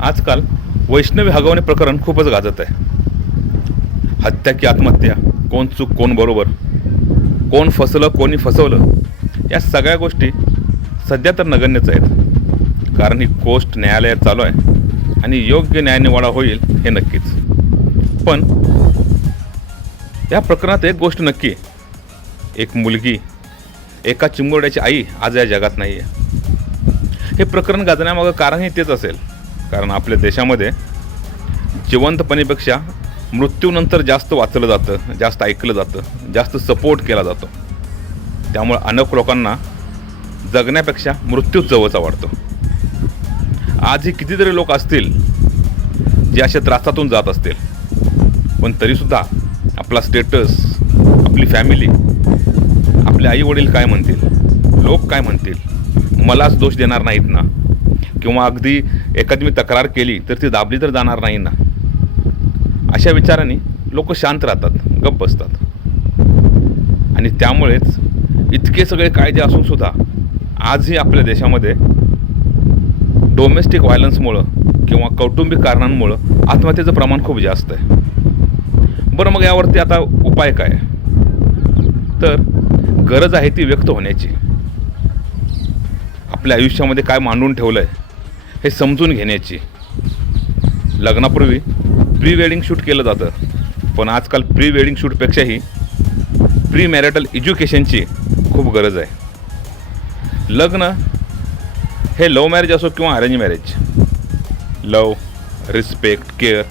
आजकाल वैष्णवी हगवणे प्रकरण खूपच गाजत आहे. हत्या की आत्महत्या, कोण चूक कोण बरोबर, कोण फसलं कोणी फसवलं, या सगळ्या गोष्टी सध्या तर नगण्यच आहेत. कारण ही गोष्ट न्यायालयात चालू आहे आणि योग्य न्यायनिवाडा होईल हे नक्कीच. पण या प्रकरणात एक गोष्ट नक्की, एक मुलगी, एका चिमुरड्याची आई आज या जगात नाही आहे. हे प्रकरण गाजण्यामागं कारणही तेच असेल. कारण आपल्या देशामध्ये जिवंतपणीपेक्षा मृत्यूनंतर जास्त वाचलं जातं, जास्त ऐकलं जातं, जास्त सपोर्ट केला जातो. त्यामुळे अनेक लोकांना जगण्यापेक्षा मृत्यूच जवळचा वाटतो. आजही कितीतरी लोक असतील जे अशा त्रासातून जात असतील, पण तरीसुद्धा आपला स्टेटस, आपली फॅमिली, आपले आई वडील काय म्हणतील, लोक काय म्हणतील, मलाच दोष देणार नाहीत ना, किंवा अगदी एखादी मी तक्रार केली तर ती दाबली तर जाणार नाही ना, अशा विचारांनी लोक शांत राहतात, गप्प बसतात. आणि त्यामुळेच इतके सगळे कायदे असूनसुद्धा आजही आपल्या देशामध्ये डोमेस्टिक व्हायलन्समुळं किंवा कौटुंबिक कारणांमुळं आत्महत्येचं प्रमाण खूप जास्त आहे. बरं, मग यावरती आता उपाय काय? तर गरज आहे ती व्यक्त होण्याची. आपल्या आयुष्यामध्ये काय मांडून ठेवलं आहे हे समजून घेण्याची. लग्नापूर्वी प्री वेडिंग शूट केलं जातं, पण आजकाल प्री वेडिंग शूटपेक्षाही प्री मॅरिटल एज्युकेशनची खूप गरज आहे. लग्न हे लव्ह मॅरेज असो किंवा अरेंज मॅरेज, लव, रिस्पेक्ट, केअर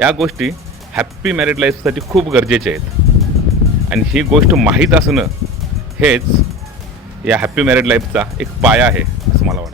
या गोष्टी हॅप्पी मॅरिड लाईफसाठी खूप गरजेच्या आहेत. आणि ही गोष्ट माहीत असणं हेच या हॅप्पी मॅरिड लाईफचा एक पाया आहे असं मला वाटतं.